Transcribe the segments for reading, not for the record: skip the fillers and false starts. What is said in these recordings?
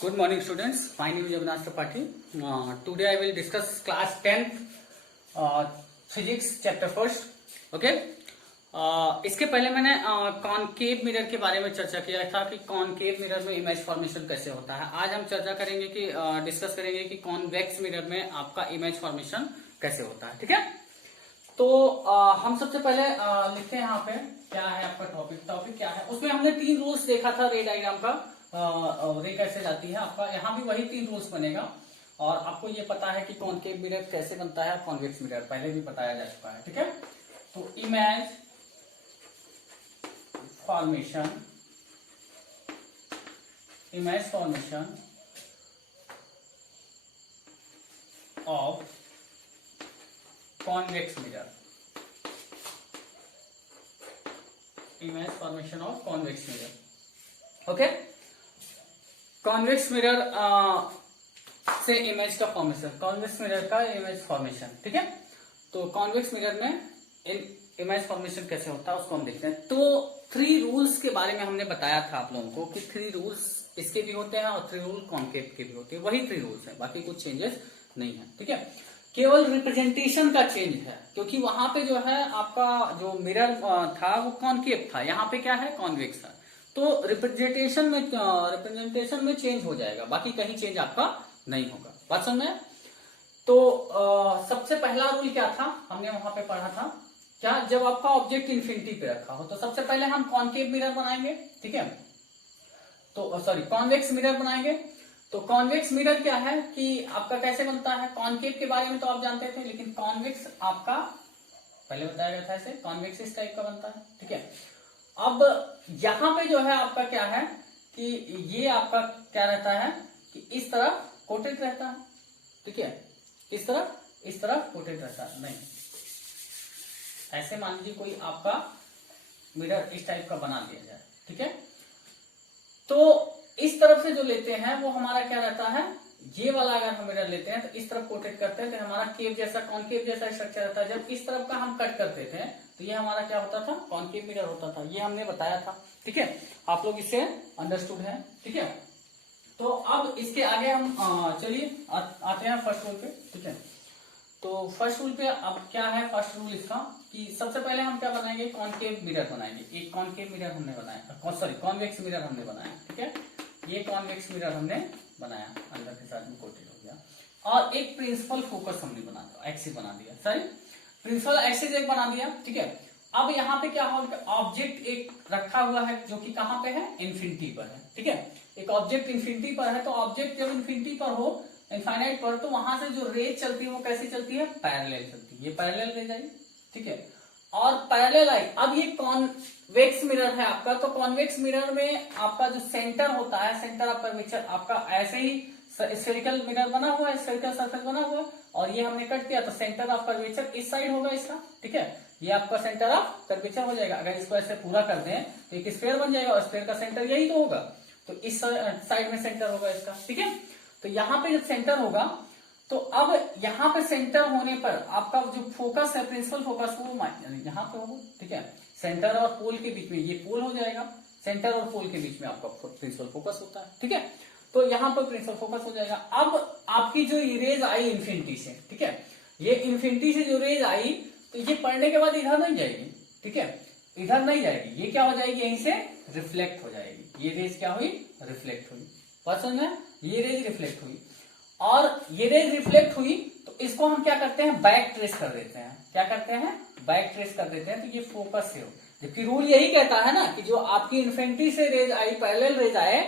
Good morning, students. My name is Avinash Tripathi. Today I will discuss class 10th physics chapter first. Okay. इसके पहले मैंने concave mirror के बारे में चर्चा किया था कि कॉनकेव मिरर में इमेज फॉर्मेशन कैसे होता है। आज हम चर्चा करेंगे कि डिस्कस करेंगे कि कॉन्वेक्स मिरर में आपका इमेज फॉर्मेशन कैसे होता है। ठीक है, तो हम सबसे पहले लिखते हैं यहाँ पे क्या है आपका टॉपिक क्या है। उसमें हमने 3 रूल्स देखा था रे डायग्राम का, रे कैसे जाती है आपका। यहाँ भी वही 3 रूल्स बनेगा और आपको ये पता है कि कॉनकेव मिरर कैसे बनता है, कॉन्वेक्स मिरर पहले भी बताया जा चुका है। ठीक है, तो image formation of convex mirror, image formation of convex mirror. Okay, convex mirror से इमेज का फॉर्मेशन, कॉन्वेक्स मिरर का इमेज फॉर्मेशन। ठीक है, तो कॉन्वेक्स मिरर में इमेज फॉर्मेशन कैसे होता है उसको हम देखते हैं। तो 3 रूल्स के बारे में हमने बताया था आप लोगों को कि 3 रूल्स इसके भी होते हैं और 3 रूल कॉन्केव के भी होते हैं। वही 3 रूल्स हैं, बाकी कुछ चेंजेस नहीं है। ठीक है, केवल रिप्रेजेंटेशन का चेंज है, क्योंकि वहां पे जो है आपका जो मिरर था वो कॉन्केव था, यहाँ पे क्या है कॉन्वेक्स है। तो रिप्रेजेंटेशन में चेंज हो जाएगा, बाकी कहीं चेंज आपका नहीं होगा। बात समझ में? तो सबसे पहला रूल क्या था हमने वहां पे पढ़ा था, क्या जब आपका ऑब्जेक्ट इन्फिनिटी पे रखा हो तो सबसे पहले हम कॉन्केव मिरर बनाएंगे। ठीक है, तो सॉरी कॉन्वेक्स मिरर बनाएंगे। तो कॉन्वेक्स मिरर क्या है कि आपका कैसे बनता है, कॉन्केव के बारे में तो आप जानते थे, लेकिन कॉन्वेक्स आपका पहले बताया गया था, ऐसे कॉन्वेक्स इस टाइप का बनता है। ठीक है, अब यहां पे जो है आपका क्या है कि ये आपका क्या रहता है कि इस तरह कोटेड रहता है। ठीक है, इस तरह कोटेड रहता है। नहीं, ऐसे मान लीजिए कोई आपका मिरर इस टाइप का बना दिया जाए। ठीक है, तो इस तरफ से जो लेते हैं वो हमारा क्या रहता है, ये वाला अगर हम मिरर लेते हैं तो इस तरफ कोटेड करते हैं तो हमारा केव जैसा, कॉन्केव जैसा स्ट्रक्चर रहता है। जब इस तरफ का हम कट करते थे तो ये हमारा क्या होता था, कॉन्केव मिरर होता था। ये हमने बताया था। ठीक है, आप लोग इससे अंडरस्टूड है। ठीक है, तो अब इसके आगे हम चलिए आते हैं फर्स्ट रूल पे। ठीक है, तो फर्स्ट रूल पे अब क्या है, फर्स्ट रूल इसका कि सबसे पहले हम क्या बनाएंगे, कॉन्केव मिरर बनाएंगे। एक कॉन्केव मिरर हमने बनाया, सॉरी कॉन्वेक्स मिरर हमने बनाया। ठीक है, ये कॉन्वेक्स मिरर हमने बनाया, अंदर के साथ में कोटेड हो गया। और एक प्रिंसिपल फोकस हमने बना दिया, एक्सिस बना दिया, सॉरी प्रिंसिपल एक्सिस एक बना दिया। ठीक है, अब यहाँ पे क्या होगा, ऑब्जेक्ट एक रखा हुआ है जो कि कहाँ पे है, इन्फिनिटी पर है। ठीक है, एक ऑब्जेक्ट इन्फिनिटी पर है, तो ऑब्जेक्ट जब इन्फिनिटी पर हो, इनफाइनाइट पर, तो वहां से जो रेज चलती है वो कैसी चलती है, पैरेलल चलती है। ये पैरेलल रेज आई। ठीक है, और पैरेलल आई। अब ये कॉन्वेक्स मिरर है आपका, तो कॉन्वेक्स मिरर में आपका जो सेंटर होता है, सेंटर ऑफ कर्वेचर आपका ऐसे ही स्फेरिकल मिरर बना हुआ है, स्फेरिकल सर्फेस बना हुआ है, और ये हमने कट किया तो सेंटर ऑफ कर्वेचर इस साइड होगा इसका। ठीक है, ये आपका सेंटर ऑफ कर्वेचर हो जाएगा। अगर इसको ऐसे पूरा कर दें तो एक स्फेयर बन जाएगा और स्फेयर का सेंटर यही तो होगा, तो इस साइड में सेंटर होगा इसका। ठीक है, तो यहाँ पे जब सेंटर होगा तो अब यहाँ पे सेंटर होने पर आपका जो फोकस है, प्रिंसिपल फोकस वो यहाँ पे होगा। ठीक है, सेंटर और पोल के बीच में ये पोल हो जाएगा, सेंटर और पोल के बीच में आपका प्रिंसिपल फोकस होता है। ठीक है, तो यहाँ पर प्रिंसिपल फोकस हो जाएगा। अब आपकी जो रेज आई इन्फिनिटी से, ठीक है, ये इन्फिनिटी से जो रेज आई तो ये पढ़ने के बाद इधर नहीं जाएगी। ठीक है, इधर नहीं जाएगी, ये क्या हो जाएगी, यहीं से रिफ्लेक्ट हो जाएगी। ये रेज क्या हुई, रिफ्लेक्ट हुई। पसंद है, ये रेज रिफ्लेक्ट हुई, और ये रेज रिफ्लेक्ट हुई तो इसको हम क्या करते हैं, बैक ट्रेस कर देते हैं। क्या करते हैं, बैक ट्रेस कर देते हैं, तो ये फोकस से हो। जबकि रूल यही कहता है ना कि जो आपकी इन्फिनिटी से रेज आई, पैरेलल रेज आए,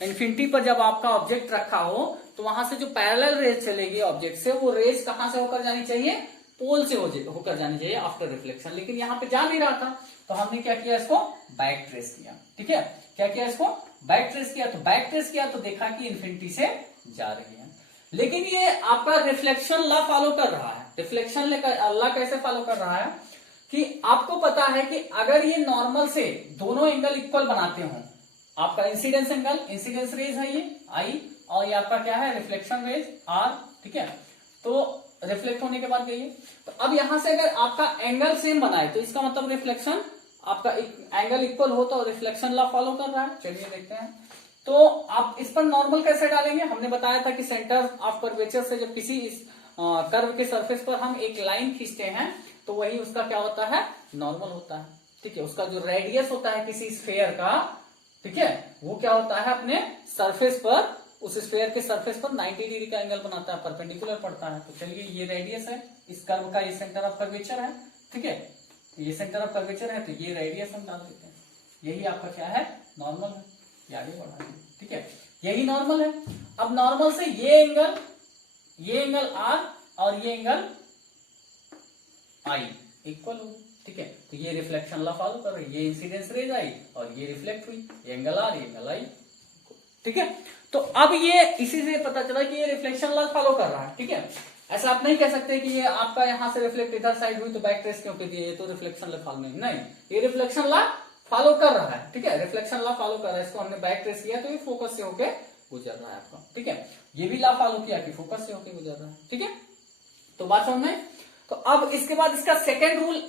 इन्फिनिटी पर जब आपका ऑब्जेक्ट रखा हो तो वहां से जो पैरेलल रेज चलेगी ऑब्जेक्ट से, वो रेज कहां से होकर जानी चाहिए, पोल से होकर जानी चाहिए आफ्टर रिफ्लेक्शन। लेकिन यहाँ पे जा नहीं रहा था तो हमने क्या किया, इसको बैक ट्रेस किया। ठीक है, क्या किया, इसको बैक ट्रेस किया। तो बैक ट्रेस किया तो देखा कि इन्फिनिटी से जा रही है, लेकिन ये आपका रिफ्लेक्शन लॉ फॉलो कर रहा है। रिफ्लेक्शन लॉ कैसे फॉलो कर रहा है कि आपको पता है कि अगर ये नॉर्मल से दोनों एंगल इक्वल बनाते हो, आपका इंसिडेंस एंगल, इंसिडेंस रेज है ये आई, और ये आपका क्या है, रिफ्लेक्शन रेज आर। ठीक है, तो रिफ्लेक्ट होने के बाद गई। तो अब यहां से अगर आपका एंगल सेम बनाए तो इसका मतलब रिफ्लेक्शन आपका एंगल इक्वल हो तो रिफ्लेक्शन लॉ फॉलो कर रहा है। चलिए देखते हैं, तो आप इस पर नॉर्मल कैसे डालेंगे, हमने बताया था कि सेंटर ऑफ कर्वेचर से जब किसी कर्व के सरफेस पर हम एक लाइन खींचते हैं तो वही उसका क्या होता है, नॉर्मल होता है। ठीक है, उसका जो रेडियस होता है किसी स्फेयर का, ठीक है, वो क्या होता है अपने सरफेस पर, उस स्फेयर के सरफेस पर 90 डिग्री का एंगल बनाता है, परपेंडिकुलर पड़ता है। तो चलिए ये रेडियस है इस कर्व का, ये सेंटर ऑफ कर्वेचर है। ठीक है, तो ये सेंटर ऑफ कर्वेचर है, तो ये रेडियस हम डाल देते हैं, यही आपका क्या है, नॉर्मल है। ये आगे बढ़ा दें, ठीक है, यही नॉर्मल है। अब नॉर्मल से ये एंगल आर और ये एंगल आई इक्वल हो। ठीक है, तो ये रिफ्लेक्शन लॉ फॉलो कर रही है, ये इंसिडेंस रेज आई और ये रिफ्लेक्ट हुई, ये एंगल आर ये एंगल आई। ठीक है, तो अब ये इसी से पता चला कि ये रिफ्लेक्शन लॉ फॉलो कर रहा है। ठीक है, ऐसा आप नहीं कह सकते कि ये आपका यहां से रिफ्लेक्ट इधर साइड हुई तो बैक ट्रेस क्यों कर दिया, ये तो रिफ्लेक्शन लॉ फॉलो नहीं, ये रिफ्लेक्शन लॉ फॉलो कर रहा है। ठीक है, रिफ्लेक्शन लॉ फॉलो कर रहा है, इसको हमने बैक ट्रेस किया तो ये फोकस से होके गुजर रहा है आपका। ठीक है, ये भी लॉ फॉलो किया कि फोकस से होके गुजर रहा है। ठीक है, तो बात समझ में। तो अब इसके बाद इसका सेकेंड रूल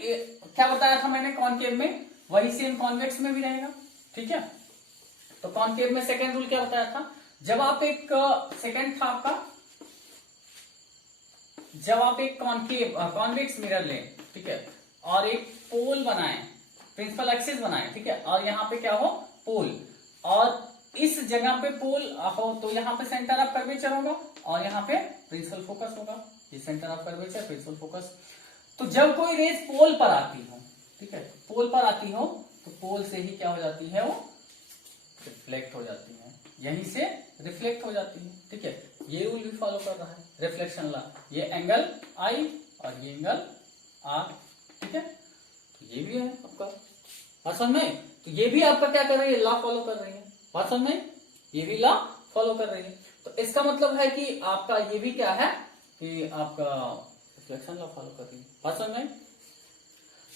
क्या बताया था मैंने, कॉनकेव में, वही सेम कॉन्वेक्स में भी रहेगा। ठीक है, तो कॉनकेव में सेकेंड रूल क्या बताया था, जब आप एक सेकेंड था आपका, जब आप एक कॉनकेव कॉन्वेक्स मिरर लें, ठीक है, और एक पोल बनाएं, प्रिंसिपल एक्सिस बनाएं, ठीक है, और यहाँ पे क्या हो, पोल, और इस जगह पे पोल हो तो यहाँ पे सेंटर ऑफ कर्वेचर होगा और यहाँ पे प्रिंसिपल फोकस होगा, ये centre of curvature principal focus. तो जब कोई रेज पोल पर आती हो, ठीक है, पोल पर आती हो तो पोल से ही क्या हो जाती है, वो रिफ्लेक्ट हो जाती है, यहीं से रिफ्लेक्ट हो जाती है। ठीक है, ये रूल भी फॉलो कर रहा है रिफ्लेक्शन लॉ, ये एंगल आई और ये एंगल आर। ठीक है, तो ये भी है आपका, बात समझ में। तो ये भी आपका क्या कर रही है, लॉ फॉलो कर रही है, बात समझ में, ये भी लॉ फॉलो कर रही है। तो इसका मतलब है कि आपका ये भी क्या है कि आपका रिफ्लेक्शन लॉ फॉलो कर रही है, बात समझ में।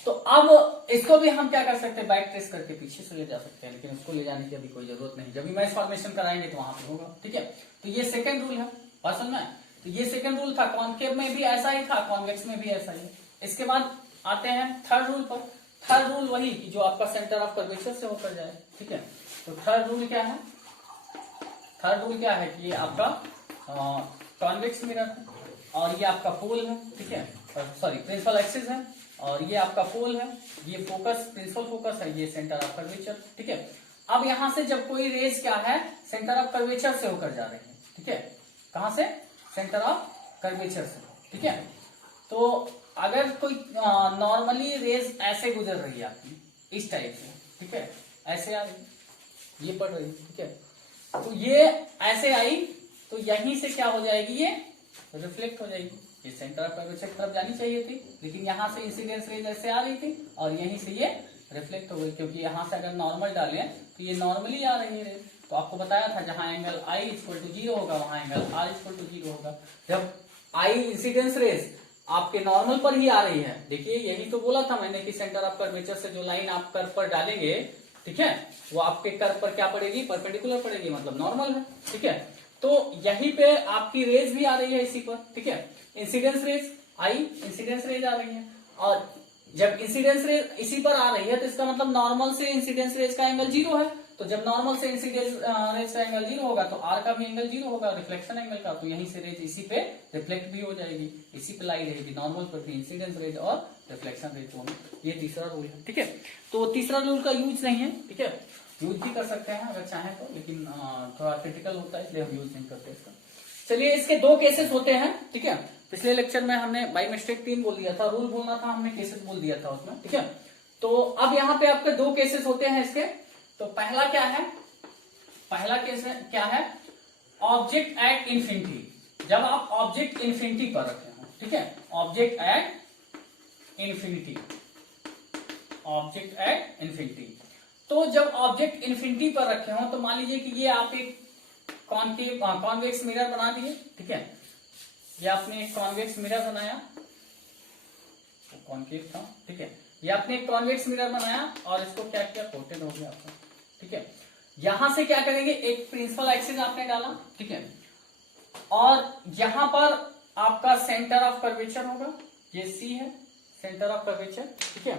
तो अब इसको भी हम क्या कर सकते हैं, बैक ट्रेस करके पीछे से ले जा सकते हैं, लेकिन उसको ले जाने की अभी कोई जरूरत नहीं, जब इमेज फॉर्मेशन कराएंगे तो वहां पे होगा। ठीक है, तो ये सेकंड रूल है, बात समझ में। तो ये सेकंड रूल था, कॉनकेव में भी ऐसा ही था, कॉन्वेक्स में भी ऐसा ही है। इसके बाद आते हैं थर्ड रूल पर। थर्ड रूल वही कि जो आपका सेंटर ऑफ कर्वेचर से होकर जाए। ठीक है, तो थर्ड रूल क्या है, थर्ड रूल क्या है कि ये आपका कॉन्वेक्स मिरर है और ये आपका पोल है। ठीक है, सॉरी प्रिंसिपल एक्सिस है और ये आपका पोल है, ये फोकस प्रिंसिपल फोकस है, ये सेंटर ऑफ कर्वेचर। ठीक है, अब यहां से जब कोई रेज क्या है, सेंटर ऑफ कर्वेचर से होकर जा रही है। ठीक है, कहां से, सेंटर ऑफ कर्वेचर से। ठीक है, तो अगर कोई नॉर्मली रेज ऐसे गुजर रही है आपकी, इस टाइप से, ठीक है, ऐसे आ रही, ये पड़ रही, ठीक है, तो ये ऐसे आई तो यहीं से क्या हो जाएगी, ये रिफ्लेक्ट हो जाएगी, ये सेंटर ऑफ कर्वेचर की तरफ जानी चाहिए थी, लेकिन यहां से इंसिडेंस रेज ऐसे आ रही थी और यहीं से ये रिफ्लेक्ट हो गई, क्योंकि यहां से अगर नॉर्मल डालें तो ये नॉर्मली आ रही है। तो आपको बताया था जहां एंगल आई इक्वल टू 0 होगा वहां एंगल आर इक्वल टू 0 होगा। जब आई इंसिडेंस रेज आपके नॉर्मल पर ही आ रही है, देखिए यही तो बोला था मैंने कि सेंटर ऑफ कर्वेचर से जो लाइन आप कर्व पर डालेंगे, ठीक है, वो आपके कर्व पर क्या पड़ेगी, परपेंडिकुलर पड़ेगी, मतलब नॉर्मल है। ठीक है, तो यहीं पे आपकी रेज भी आ रही है इसी पर। ठीक है, इंसिडेंस रेज आई, इंसिडेंस रेज आ रही है, और जब इंसिडेंस रेज इसी पर आ रही है तो इसका मतलब नॉर्मल से इंसिडेंस रेज का एंगल 0 है। तो जब नॉर्मल से इंसिडेंस रेज का एंगल 0 होगा तो आर का भी एंगल 0 होगा, रिफ्लेक्शन एंगल का, तो यहीं से रेज इसी पे रिफ्लेक्ट भी हो जाएगी, इसी पे लाई रहेगी, नॉर्मल पर भी इंसिडेंस रेज और रिफ्लेक्शन रेज दोनों। ये तीसरा रूल है। ठीक है, तो तीसरा रूल का यूज नहीं है, ठीक है, यूज भी कर सकते हैं अगर चाहें तो, लेकिन थोड़ा क्रिटिकल होता है इसलिए हम यूज नहीं करते इसका। चलिए, इसके दो केसेस होते हैं। ठीक है, पिछले लेक्चर में हमने बाई मिस्टेक 3 बोल दिया था, रूल बोलना था, हमने केसेस बोल दिया था उसमें। ठीक है, तो अब यहाँ पे आपके दो केसेस होते हैं इसके। तो पहला क्या है, पहला केस क्या है, ऑब्जेक्ट एट इंफिनिटी, जब आप ऑब्जेक्ट इंफिनिटी पर रखे हो। ठीक है, object at infinity, object at infinity, तो जब ऑब्जेक्ट इंफिनिटी पर रखे हो तो मान लीजिए कि ये आप एक कॉन्वेक्स मिरर बना दिए। ठीक है, ये आपने एक कॉन्वेक्स मिरर बनाया, वो कॉन्केव था। ठीक है, ये आपने एक कॉन्वेक्स मिरर बनाया और इसको क्या किया, कोटेड हो गया आपका। ठीक है, यहां से क्या करेंगे, एक प्रिंसिपल एक्सिस आपने डाला। ठीक है, और यहां पर आपका सेंटर ऑफ कर्वेचर होगा, ये सी है सेंटर ऑफ कर्वेचर। ठीक है,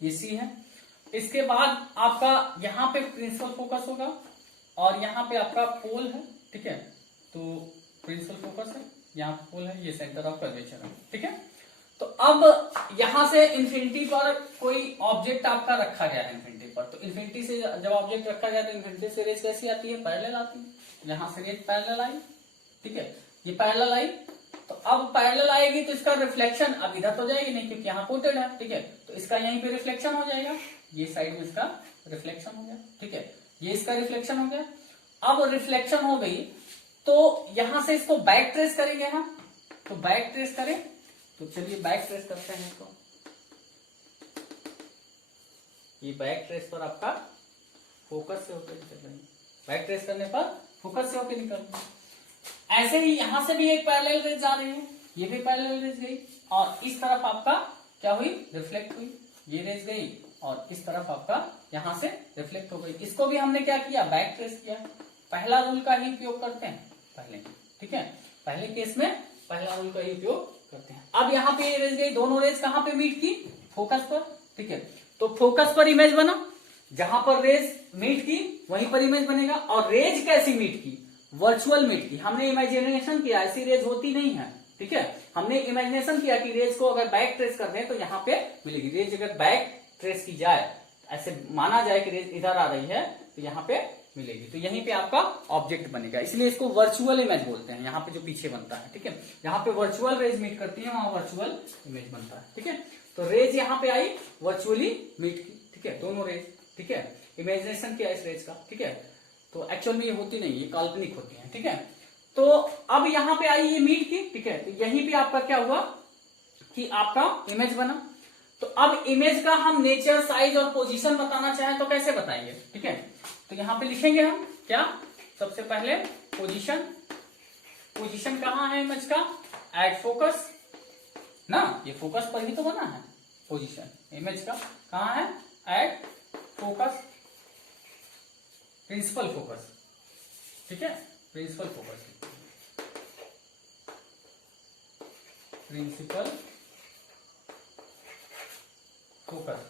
ये सी है। इसके बाद आपका यहां पे प्रिंसिपल फोकस होगा, और यहाँ पे आपका पोल है, ठीक है, तो प्रिंसिपल फोकस है, यहाँ पोल है, ये सेंटर ऑफ कर्वेचर है, ठीक है। तो अब यहां से इंफिनिटी पर कोई ऑब्जेक्ट आपका रखा गया है इंफिनिटी पर, तो इंफिनिटी से जब ऑब्जेक्ट रखा गया तो इंफिनिटी से रेज कैसी आती है, पैरेलल आती है। यहां से रेज पैरेलल आई, ठीक है, ये पैरेलल आई, तो अब पैरेलल आएगी तो इसका रिफ्लेक्शन अब इधर तो जाएगी नहीं क्योंकि यहाँ कोटेड है, ठीक है, तो इसका यहीं पे रिफ्लेक्शन हो जाएगा, ये साइड में इसका रिफ्लेक्शन हो गया, ठीक है, ये इसका रिफ्लेक्शन हो गया। अब रिफ्लेक्शन हो गई तो यहां से इसको बैक ट्रेस करेंगे हम, तो बैक ट्रेस करें, तो चलिए बैक ट्रेस करते हैं इसको। ये बैक ट्रेस पर आपका फोकस से होकर निकल रही है, बैक ट्रेस करने पर फोकस से होकर निकल रही है। ऐसे ही यहां से भी एक पैरेलल रेज आ रही है, ये भी पैरेलल रेज गई और इस तरफ आपका क्या हुई, रिफ्लेक्ट हुई, ये रेज गई और इस तरफ आपका यहां से रिफ्लेक्ट हो गई। इसको भी हमने क्या किया, बैक ट्रेस किया। पहला रूल का ही उपयोग करते हैं पहले, ठीक है, पहले केस में पहला रूल का ही उपयोग करते हैं। अब यहाँ पे ये रेज गई, दोनों रेज कहां पे मीट की, फोकस पर, ठीक है, तो फोकस पर इमेज बना, जहां पर रेज मीट की वहीं पर इमेज बनेगा। और रेज कैसी मीट की, वर्चुअल मीट की, हमने इमेजिनेशन किया, ऐसी रेज होती नहीं है, ठीक है, हमने इमेजिनेशन किया कि रेज को अगर बैक ट्रेस कर दें तो यहाँ पे मिलेगी। रेज अगर बैक ट्रेस की जाए, ऐसे माना जाए कि रेज इधर आ रही है तो यहाँ पे मिलेगी, तो यहीं पे आपका ऑब्जेक्ट बनेगा, इसलिए इसको वर्चुअल इमेज बोलते हैं। यहाँ पे जो पीछे बनता है, ठीक है, यहाँ पे वर्चुअल रेज मीट करती है, वहां वर्चुअल इमेज बनता है, ठीक है। तो रेज यहाँ पे आई वर्चुअली मीट की, ठीक है, दोनों रेज, ठीक है, इमेजिनेशन किया इस रेज का, ठीक है, तो एक्चुअल में ये होती नहीं, ये काल्पनिक होती है, ठीक है। तो अब यहाँ पे आई ये मीट की, ठीक है, तो यहीं पे आपका क्या हुआ कि आपका इमेज बना। तो अब इमेज का हम नेचर, साइज और पोजीशन बताना चाहें तो कैसे बताएंगे, ठीक है, तो यहां पे लिखेंगे हम क्या, सबसे पहले पोजीशन, पोजीशन कहां है इमेज का, एट फोकस ना, ये फोकस पर ही तो बना है, पोजीशन इमेज का कहां है, एट फोकस, प्रिंसिपल फोकस, ठीक है, प्रिंसिपल फोकस, प्रिंसिपल फोकस,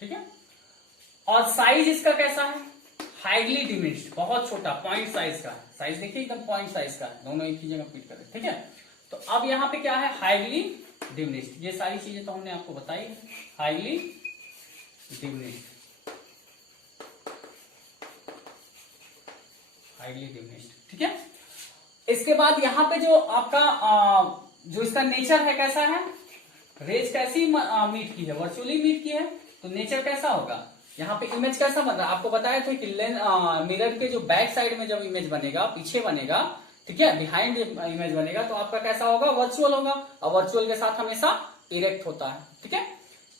ठीक है। और साइज इसका कैसा है, हाईली डिमिनिश्ड, बहुत छोटा, पॉइंट साइज का है, साइज देखिए एकदम पॉइंट साइज का है, दोनों एक ही जगह फिट करें, ठीक है। तो अब यहाँ पे क्या है, हाईली डिमिनिश्ड, ये सारी चीजें तो हमने आपको बताई, हाईली डिमिनिश्ड, हाईली डिमिनिश्ड, ठीक है। इसके बाद यहाँ पे जो आपका जो इसका नेचर है कैसा है, रेज कैसी मीट की है, वर्चुअली मीट की है, तो नेचर कैसा होगा, यहाँ पे इमेज कैसा बन रहा है, आपको बताया था कि मिरर के जो बैक साइड में जब इमेज बनेगा, पीछे बनेगा, ठीक है, बिहाइंड इमेज बनेगा तो आपका कैसा होगा, वर्चुअल होगा, और वर्चुअल के साथ हमेशा इरेक्ट होता है, ठीक है।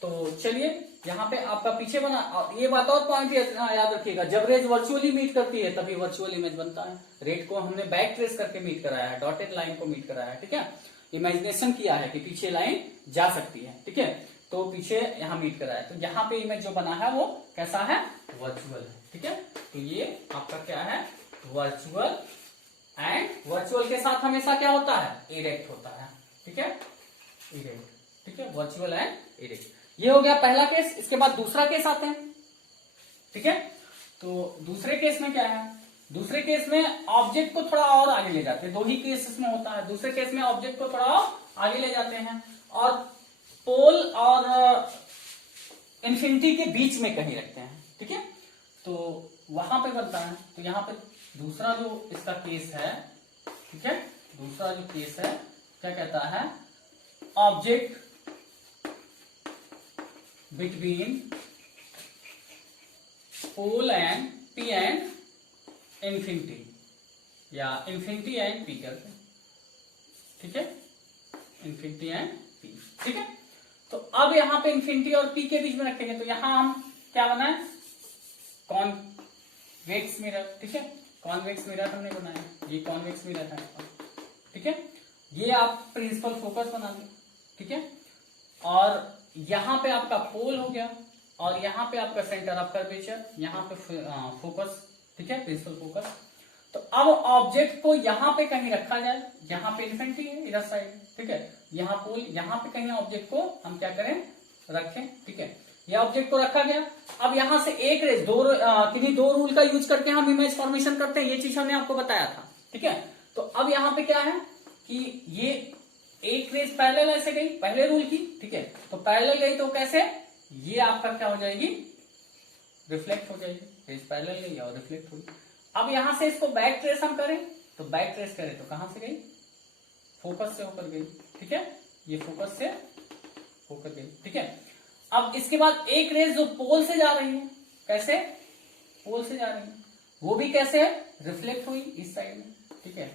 तो चलिए यहाँ पे आपका पीछे बना, और ये बात और पॉइंट याद रखिएगा, जब रेज वर्चुअली मीट करती है तभी वर्चुअल इमेज बनता है। रेड को हमने बैक ट्रेस करके मीट कराया है, डॉटेड लाइन को मीट कराया है, ठीक है, इमेजिनेशन किया है कि पीछे लाइन जा सकती है, ठीक है, तो पीछे यहाँ मीट कराया है, तो यहाँ पे इमेज जो बना है वो कैसा है, वर्चुअल है, ठीक है। तो ये आपका क्या है, वर्चुअल, एंड वर्चुअल के साथ हमेशा क्या होता है, इरेक्ट होता है, ठीक है, इरेक्ट, ठीक है, वर्चुअल एंड इरेक्ट। ये हो गया पहला केस। इसके बाद दूसरा केस आते हैं, ठीक है। तो दूसरे केस में क्या है, दूसरे केस में ऑब्जेक्ट को थोड़ा और आगे ले जाते हैं, दो ही केस इसमें होता है। दूसरे केस में ऑब्जेक्ट को थोड़ा और आगे ले जाते हैं और पोल और इन्फिनिटी के बीच में कहीं रखते हैं, ठीक है, तो वहां पे बनता है। तो यहाँ पे दूसरा जो इसका केस है, ठीक है, दूसरा जो केस है क्या कहता है, object between pole and P and infinity, या इन्फिनिटी एंड पी करते हैं, ठीक है, इन्फिनिटी एंड पी, ठीक है। तो अब यहां पे इन्फिनिटी और पी के बीच में रखेंगे, तो यहां हम क्या बनाए, कॉन्वेक्स मिरर, ठीक है, कॉन्वेक्स मिरर हमने बनाया, ये कॉन्वेक्स मिरर है, ठीक है, ये आप प्रिंसिपल फोकस बना दें, ठीक है, और यहां पे आपका पोल हो गया और यहां पे आपका सेंटर ऑफ कर्वेचर, यहां पे फोकस, ठीक है, प्रिंसिपल फोकस। तो अब ऑब्जेक्ट को यहां पे कहीं रखा जाए, यहां पे इन्फिनिटी है इधर साइड, ठीक है, यहां पोल, यहां पे कहीं ऑब्जेक्ट को हम क्या करें, रखें, ठीक है। ये ऑब्जेक्ट को रखा गया। अब यहां से एक रेज किन्हीं दो रूल का यूज करके हम इमेज फॉर्मेशन करते हैं, ये चीज हमने आपको बताया था, ठीक है। तो अब यहाँ पे क्या है कि ये एक रेज पैरेलल ऐसे गई पहले रूल की, ठीक है। तो पैरेलल गई तो कैसे, ये आपका क्या हो जाएगी, रिफ्लेक्ट हो जाएगी, रेज पैरेलल गई और रिफ्लेक्ट होगी। अब यहां से इसको बैक ट्रेस हम करें, तो बैक ट्रेस करें तो कहां से गई, फोकस से होकर गई, ठीक है। ये फोकस से होकर गई, ठीक है। अब इसके बाद एक रेज जो पोल से जा रही है, कैसे, पोल से जा रही है, वो भी कैसे है, रिफ्लेक्ट हुई इस साइड में, ठीक है।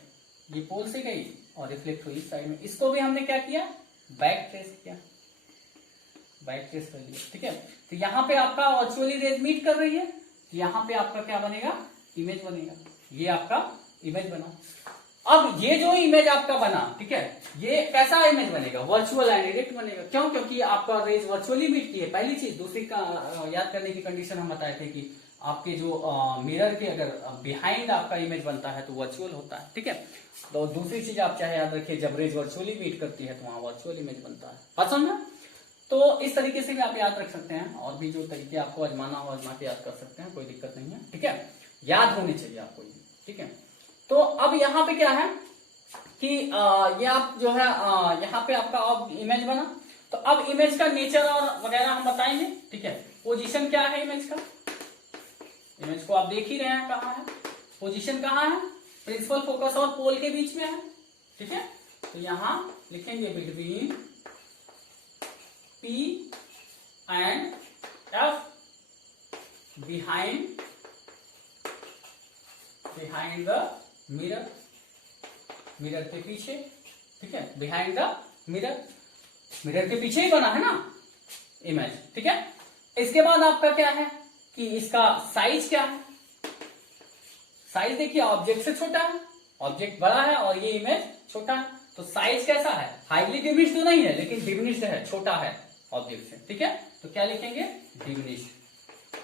ये पोल से गई और रिफ्लेक्ट हुई इस साइड में, इसको भी हमने क्या किया, बैक ट्रेस किया, बैक ट्रेस कर लिया, ठीक है। तो यहाँ पे आपका वर्चुअली रेज मीट कर रही है, तो यहाँ पे आपका क्या बनेगा, इमेज बनेगा, ये आपका इमेज बना। अब ये जो इमेज आपका बना, ठीक है, ये कैसा इमेज बनेगा, वर्चुअल एंड डायरेक्ट बनेगा। क्यों, क्योंकि आपका रेज वर्चुअली मीट की है, पहली चीज। दूसरी का याद करने की कंडीशन हम बताए थे कि आपके जो मिरर के अगर बिहाइंड आपका इमेज बनता है तो वर्चुअल होता है, ठीक है। तो दूसरी चीज आप चाहे याद रखिए, जब रेज वर्चुअली मीट करती है तो वहां वर्चुअल इमेज बनता है, बात समझना। तो इस तरीके से भी आप याद रख सकते हैं, और भी जो तरीके आपको आजमाना हो आजमा के याद कर सकते हैं, कोई दिक्कत नहीं है, ठीक है। याद होनी चाहिए आपको ये, ठीक है। तो अब यहाँ पे क्या है कि ये आप जो है यहाँ पे आपका अब इमेज बना। तो अब इमेज का नेचर और वगैरह हम बताएंगे, ठीक है। पोजीशन क्या है इमेज का, इमेज को आप देख ही रहे हैं कहाँ है, पोजीशन कहाँ है, प्रिंसिपल फोकस और पोल के बीच में है, ठीक है। तो यहां लिखेंगे between P and F, behind the mirror, mirror के पीछे, ठीक है, बिहाइंड द मिरर, मिरर के पीछे ही बना है ना इमेज, ठीक है। इसके बाद आपका क्या है कि इसका साइज क्या है, साइज देखिए ऑब्जेक्ट से छोटा है, ऑब्जेक्ट बड़ा है और ये इमेज छोटा है, तो साइज कैसा है, हाईली डिमिनिश्ड तो नहीं है लेकिन डिमिनिश्ड है, छोटा है ऑब्जेक्ट से, ठीक है। तो क्या लिखेंगे, डिमिनिश्ड,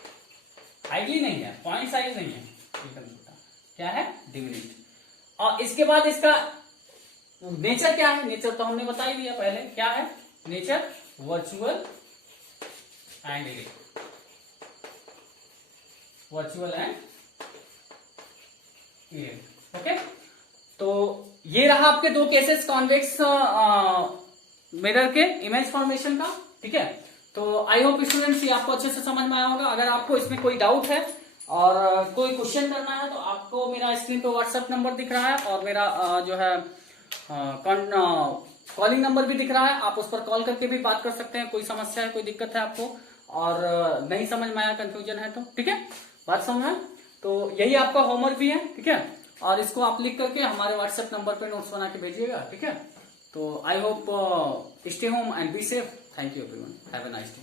हाईली नहीं है, पॉइंट साइज नहीं है, एकदम छोटा, क्या है, डिमिनिश्ड। और इसके बाद इसका नेचर क्या है, नेचर तो हमने बता ही दिया पहले, क्या है nature, virtual and direct, virtual and direct, okay. तो ये रहा आपके दो केसेस कॉन्वेक्स मिरर के इमेज फॉर्मेशन का, ठीक है। तो आई होप स्टूडेंट्स ये आपको अच्छे से समझ में आया होगा। अगर आपको इसमें कोई डाउट है और कोई क्वेश्चन करना है तो आपको मेरा स्क्रीन पे व्हाट्सएप नंबर दिख रहा है और मेरा जो है कॉलिंग नंबर भी दिख रहा है, आप उस पर कॉल करके भी बात कर सकते हैं। कोई समस्या है, कोई दिक्कत है आपको और नहीं समझ में आया, कंफ्यूजन है तो, ठीक है, बात समझ में। तो यही आपका होमवर्क भी है, ठीक है, और इसको आप लिख करके हमारे व्हाट्सएप नंबर पे नोट्स बना के भेजिएगा, ठीक है। तो I hope stay home and be safe. Thank you everyone, have a nice day.